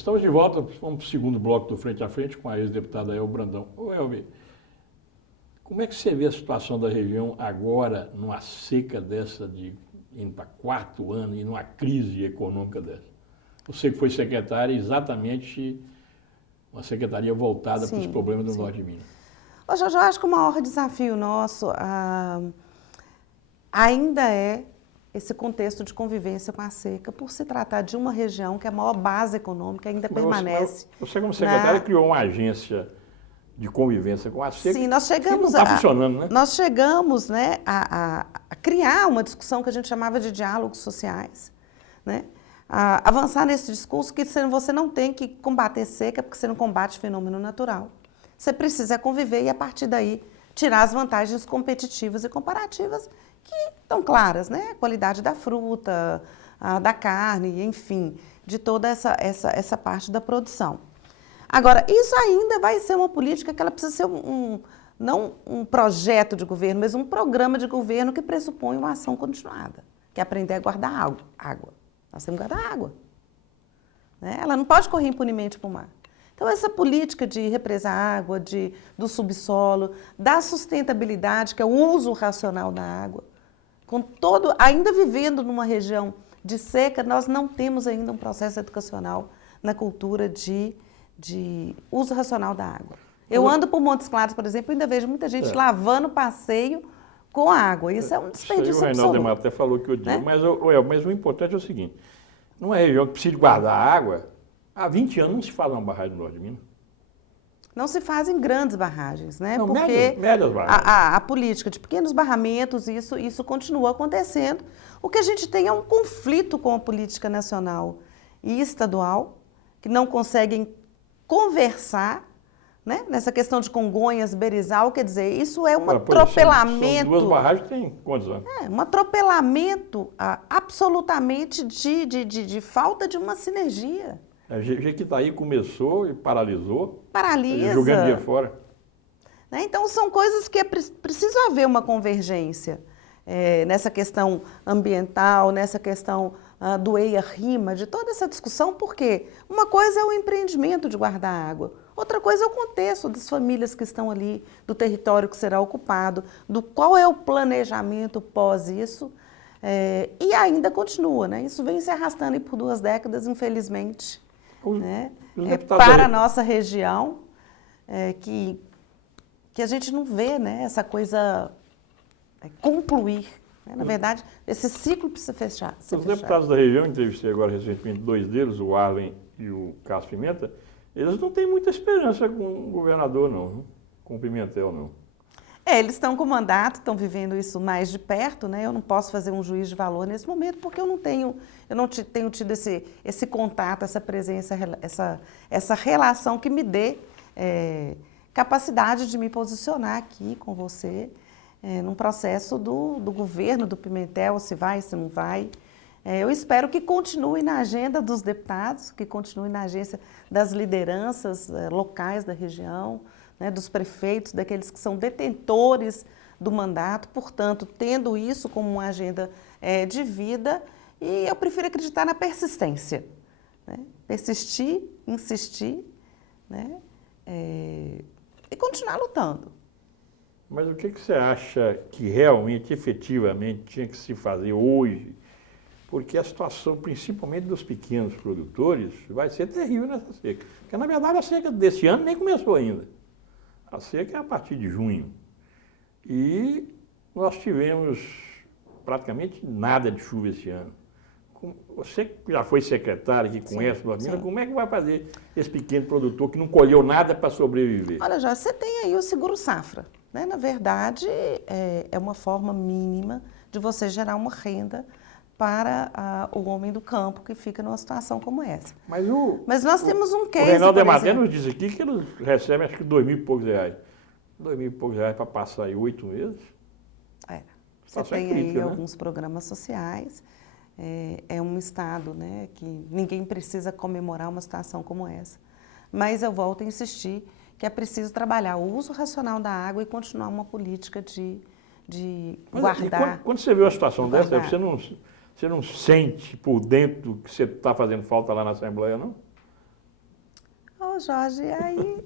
Estamos de volta, vamos para o segundo bloco do Frente a Frente com a ex-deputada El Brandão. Ô Elber, como é que você vê a situação da região agora, numa seca dessa, indo para 4 anos, e numa crise econômica dessa? Você que foi secretária, exatamente uma secretaria voltada para os problemas do norte de Minas. Ô, Jorge, eu acho que o maior desafio nosso ainda é esse contexto de convivência com a seca, por se tratar de uma região que a maior base econômica ainda permanece. Você como secretária, criou uma agência de convivência com a seca. Sim, nós chegamos não está funcionando, né? Nós chegamos, né, a criar uma discussão que a gente chamava de diálogos sociais, né? A avançar nesse discurso que você não tem que combater seca porque você não combate fenômeno natural. Você precisa conviver e, a partir daí, tirar as vantagens competitivas e comparativas que estão claras, né? A qualidade da fruta, da carne, enfim, de toda essa parte da produção. Agora, isso ainda vai ser uma política que ela precisa ser não um projeto de governo, mas um programa de governo que pressupõe uma ação continuada, que é aprender a guardar água. Nós temos que guardar água, né? Ela não pode correr impunemente para o mar. Então, essa política de represar água, do subsolo, da sustentabilidade, que é o uso racional da água, ainda vivendo numa região de seca, nós não temos ainda um processo educacional na cultura de uso racional da água. Eu ando por Montes Claros, por exemplo, e ainda vejo muita gente lavando passeio com a água. Isso é um desperdício absoluto. O Reinaldo até falou que eu digo, né? Mas o importante é o seguinte, numa região que precisa guardar água, há 20 anos não se faz uma barragem no norte de Minas. Não se fazem grandes barragens, né? Não, porque médias barragens. A política de pequenos barramentos, isso continua acontecendo. O que a gente tem é um conflito com a política nacional e estadual, que não conseguem conversar, né? Nessa questão de Congonhas, Berizal, quer dizer, isso é um atropelamento. São 2 barragens têm quantos anos? Um atropelamento absolutamente de falta de uma sinergia. A Jequitaí começou e paralisou. Paralisa. Jogando dinheiro fora. Né? Então, são coisas que é preciso haver uma convergência nessa questão ambiental, nessa questão do EIA-RIMA, de toda essa discussão, porque uma coisa é o empreendimento de guardar água, outra coisa é o contexto das famílias que estão ali, do território que será ocupado, do qual é o planejamento pós isso, e ainda continua, né? Isso vem se arrastando aí por 2 décadas, infelizmente, né? Para a nossa região, que a gente não vê, né, essa coisa concluir. Né? Na verdade, esse ciclo precisa fechar. Os deputados da região, entrevistei agora recentemente 2 deles, o Arlen e o Cássio Pimenta, eles não têm muita esperança com o governador, não, com o Pimentel, não. Eles estão com mandato, estão vivendo isso mais de perto, né? Eu não posso fazer um juízo de valor nesse momento, porque eu não tenho tido esse contato, essa presença, essa relação que me dê capacidade de me posicionar aqui com você num processo do governo do Pimentel, se vai, se não vai. Eu espero que continue na agenda dos deputados, que continue na agenda das lideranças locais da região, né, dos prefeitos, daqueles que são detentores do mandato, portanto, tendo isso como uma agenda de vida, e eu prefiro acreditar na persistência, né? Persistir, insistir, né? E continuar lutando. Mas o que você acha que realmente, efetivamente, tinha que se fazer hoje? Porque a situação, principalmente dos pequenos produtores, vai ser terrível nessa seca. Porque, na verdade, a seca desse ano nem começou ainda. A seca é a partir de junho. E nós tivemos praticamente nada de chuva esse ano. Você que já foi secretário, que conhece o Minas, como é que vai fazer esse pequeno produtor que não colheu nada para sobreviver? Olha, já você tem aí o seguro-safra, né? Na verdade, é uma forma mínima de você gerar uma renda para o homem do campo que fica numa situação como essa. Mas nós temos um case, o Reinaldo Amadé nos diz aqui que eles recebem acho que R$2.000 e poucos. R$2.000 e poucos para passar aí 8 meses. Você tem aí, né, alguns programas sociais. É um estado, né, que ninguém precisa comemorar uma situação como essa. Mas eu volto a insistir que é preciso trabalhar o uso racional da água e continuar uma política de guardar. Quando você vê uma situação dessa, você não sente por dentro que você está fazendo falta lá na Assembleia, não? Ô, Jorge, aí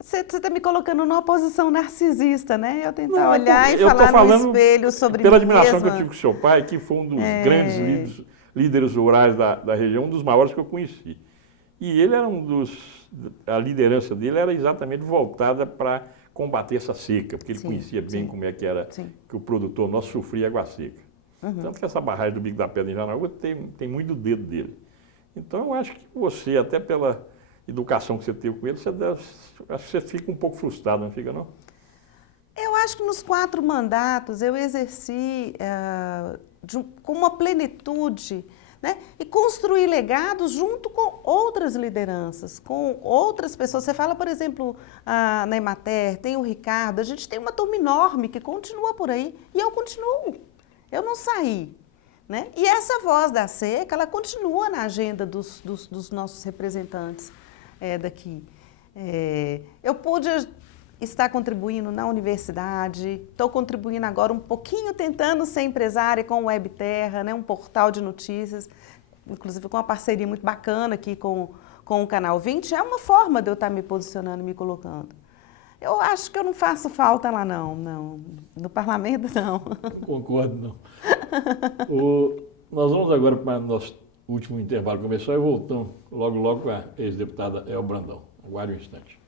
você está me colocando numa posição narcisista, né? Eu tentar Não, olhar e eu tô falar no falando espelho sobre pela mim admiração mesma. que eu tive com o seu pai, que foi um dos grandes líderes rurais da região, um dos maiores que eu conheci. E ele era a liderança dele era exatamente voltada para combater essa seca, porque ele conhecia bem como é que era que o produtor nosso sofria água seca. Tanto que essa barragem do Bico da Pedra em Janaúba tem muito dedo dele. Então eu acho que você, até pela educação que você teve com ele, acho que você fica um pouco frustrado, não fica não? Eu acho que nos 4 mandatos eu exerci com uma plenitude, né? E construir legados junto com outras lideranças, com outras pessoas. Você fala, por exemplo, na Emater, tem o Ricardo, a gente tem uma turma enorme que continua por aí e eu continuo, eu não saí. Né? E essa voz da seca, ela continua na agenda dos nossos representantes daqui. Eu pude estar contribuindo na universidade, estou contribuindo agora um pouquinho, tentando ser empresária com o Webterra, né? Um portal de notícias, inclusive com uma parceria muito bacana aqui com o Canal 20, é uma forma de eu estar me posicionando, me colocando. Eu acho que eu não faço falta lá não, no parlamento não. Não concordo não. Nós vamos agora para o nosso último intervalo comercial e voltamos logo com a ex-deputada El Brandão. Aguarde um instante.